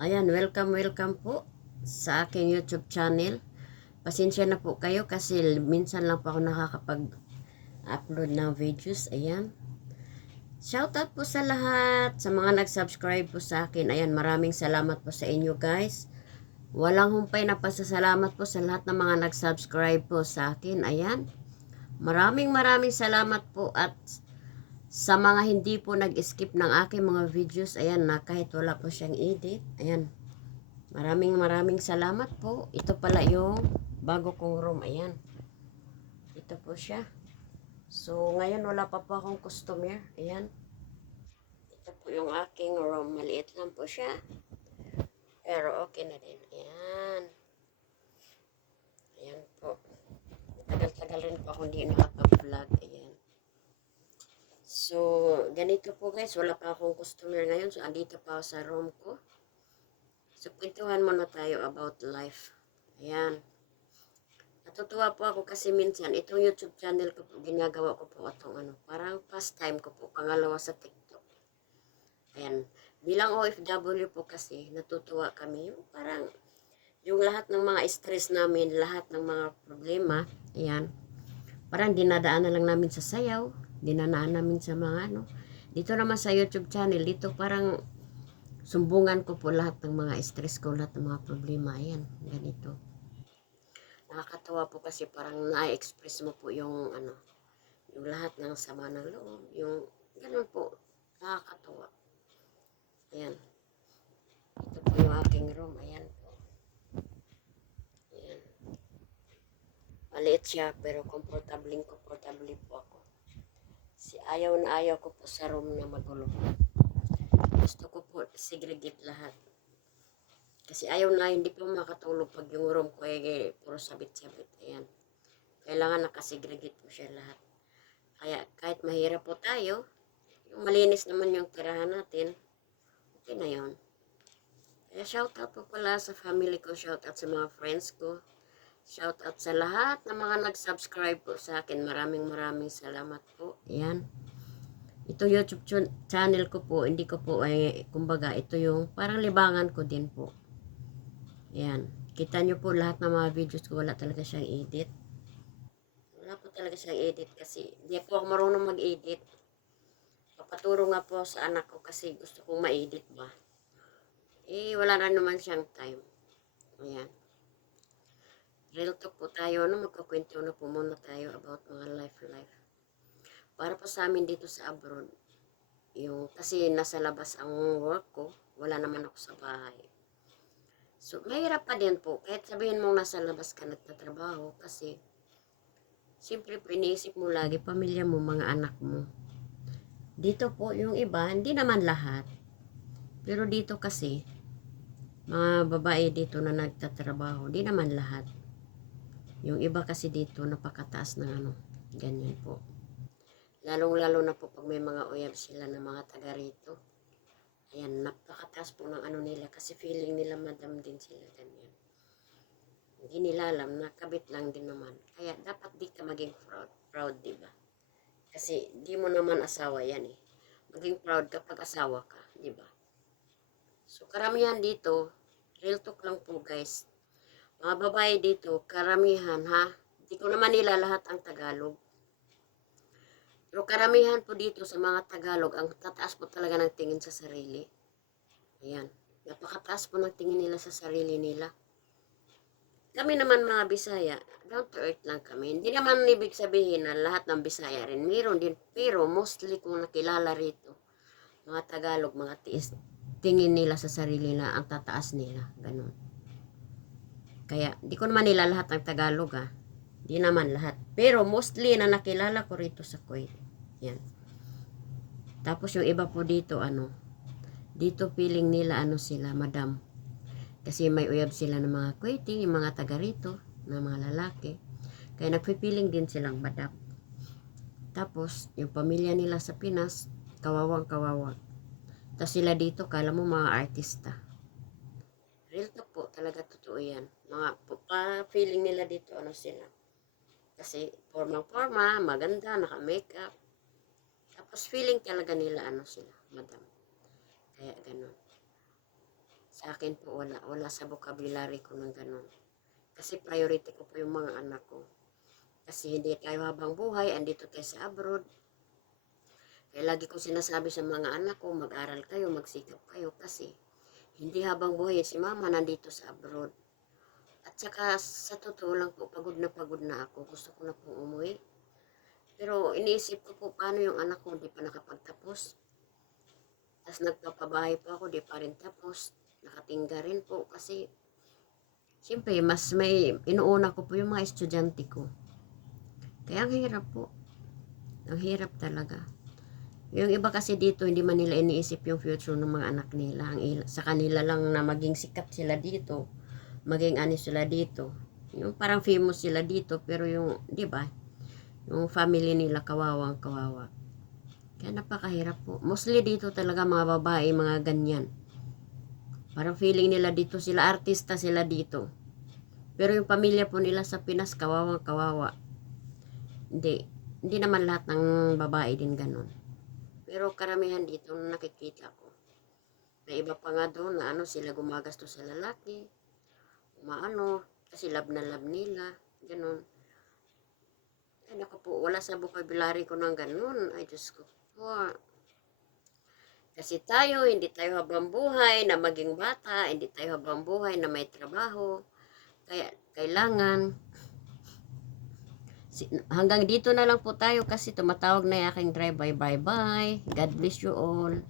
Ayan, welcome po sa aking YouTube channel. Pasensya na po kayo kasi minsan lang po ako nakakapag-upload ng videos. Ayan. Shoutout po sa lahat, sa mga nag-subscribe po sa akin. Ayan, maraming salamat po sa inyo guys. Walang humpay na pasasalamat po sa lahat ng mga nag-subscribe po sa akin. Ayan. Maraming salamat po at sa mga hindi po nag-skip ng aking mga videos, ayan na kahit wala po siyang edit. Ayan. Maraming salamat po. Ito pala yung bago kong room. Ayan. Ito po siya. So, ngayon wala pa po akong customer. Ayan. Ito po yung aking room. Maliit lang po siya. Pero okay na din. Ayan. Ayan po. Tagal-tagal rin po ako hindi nakapag-vlog. Ayan. So, ganito po guys. Wala pa akong customer ngayon. So, andito pa ako sa room ko. So, kwentuhan muna tayo about life. Ayan. Natutuwa po ako kasi minsan, itong YouTube channel ko po, ginagawa ko po itong parang pastime ko po, pangalawa sa TikTok. Ayan. Bilang OFW po kasi, natutuwa kami. Yung parang, yung lahat ng mga stress namin, lahat ng mga problema, ayan. Parang dinadaan na lang namin sa sayaw, dinanaan namin sa mga Dito naman sa YouTube channel, dito parang sumbungan ko po lahat ng mga stress ko, lahat ng mga problema. Ayan, ganito. Nakakatawa po kasi parang na-express mo po yung yung lahat ng sama ng loob, yung ganun po, nakakatawa. Ayan. Ito po yung aking room. Ayan po. Ayan. Maliit siya pero komportable po ako. Ayaw na ayaw ko po sa room na magulo. Gusto ko po segregate lahat. Kasi ayaw na hindi po makatulog pag yung room ko ay puro sabit-sabit. Ayan. Kailangan nakasegregate po siya lahat. Kaya kahit mahirap po tayo, yung malinis naman yung tirahan natin, okay na yun. Kaya shoutout po pala sa family ko, shoutout sa mga friends ko, shoutout sa lahat ng mga nag-subscribe po sa akin. Maraming salamat po. Ayan. Ito YouTube channel ko po, hindi ko po kumbaga, ito yung parang libangan ko din po. Ayan. Kita nyo po lahat ng mga videos ko, wala talaga siyang edit. Wala po talaga siyang edit kasi hindi po ako marunong mag-edit. Papaturo nga po sa anak ko kasi gusto kong ma-edit ba. Wala na naman siyang time. Ayan. Real talk po tayo, magkakwento na po muna tayo about mga life. Para po sa amin dito sa abroad, kasi nasa labas ang work ko, wala naman ako sa bahay. So, mahirap pa din po, kahit sabihin mong nasa labas ka nagtatrabaho, kasi, siyempre po, iniisip mo lagi, pamilya mo, mga anak mo. Dito po, yung iba, hindi naman lahat. Pero dito kasi, mga babae dito na nagtatrabaho, di naman lahat. Yung iba kasi dito, napakataas ng ganyan po. Lalong-lalo na po pag may mga uyab sila na mga taga rito. Ayan, napakataas po ng nila kasi feeling nila madam din sila ganyan. Hindi nila alam na kabit lang din naman. Kaya dapat di ka maging proud, di ba? Kasi di mo naman asawa yan eh. Maging proud kapag asawa ka, di ba? So karamihan dito, real talk lang po guys. Mga babae dito, karamihan di ko naman nila lahat ang Tagalog. Pero karamihan po dito sa mga Tagalog, ang tataas po talaga ng tingin sa sarili. Ayan. Napakataas po ng tingin nila sa sarili nila. Kami naman mga Bisaya, down to earth lang kami. Hindi naman ibig sabihin na lahat ng Bisaya rin. Meron din, pero mostly kung nakilala rito, mga Tagalog, mga tiis, tingin nila sa sarili na ang tataas nila. Ganun. Kaya, di ko naman nila lahat ng Tagalog Di naman lahat. Pero mostly na nakilala ko rito sa Kuwait. Yan. Tapos yung iba po dito, dito feeling nila sila, madam. Kasi may uyab sila ng mga Kuwaiti, yung mga taga rito, na mga lalaki. Kaya nagpipiling din silang madam. Tapos, yung pamilya nila sa Pinas, kawawang-kawawa. Tapos sila dito, kala mo mga artista. Real talk po, talaga totoo yan. Mga feeling nila dito, sila. Kasi forma, maganda, naka-makeup. Tapos feeling talaga nila sila, madam. Kaya ganun. Sa akin po wala sa vocabulary ko ng ganun. Kasi priority ko po yung mga anak ko. Kasi hindi tayo habang buhay, andito tayo sa abroad. Kaya lagi ko sinasabi sa mga anak ko, mag-aral kayo, magsikap kayo kasi hindi habang buhay si mama nandito sa abroad. At saka sa totoo lang po, pagod na ako. Gusto ko na pong umuwi. Pero iniisip ko po paano yung anak ko hindi pa nakapagtapos. Tapos nagpapabahay po ako, di pa rin tapos. Nakatingga rin po kasi siyempre mas may inuuna ko po yung mga estudyante ko. Kaya ang hirap po. Ang hirap talaga. Yung iba kasi dito, hindi man nila iniisip yung future ng mga anak nila. Sa kanila lang na maging sikat sila dito. Maging ani sila dito. Yung parang famous sila dito, pero yung, di ba? Yung family nila kawawang kawawa. Kaya napakahirap po. Mostly dito talaga mga babae, mga ganyan. Parang feeling nila dito sila, artista sila dito. Pero yung pamilya po nila sa Pinas, kawawang kawawa. Hindi naman lahat ng babae din ganun. Pero karamihan dito nakikita ko. Na iba pa nga doon na sila gumagasto sa lalaki. Kasi love na love nila. Ganun. Ay naku po, wala sa vocabulary ko ng ganun. Ay Diyos ko po. Kasi hindi tayo habang buhay na maging bata, hindi tayo habang buhay na may trabaho. Kaya kailangan hanggang dito na lang po tayo kasi tumatawag na yung aking driver. Bye bye. God bless you all.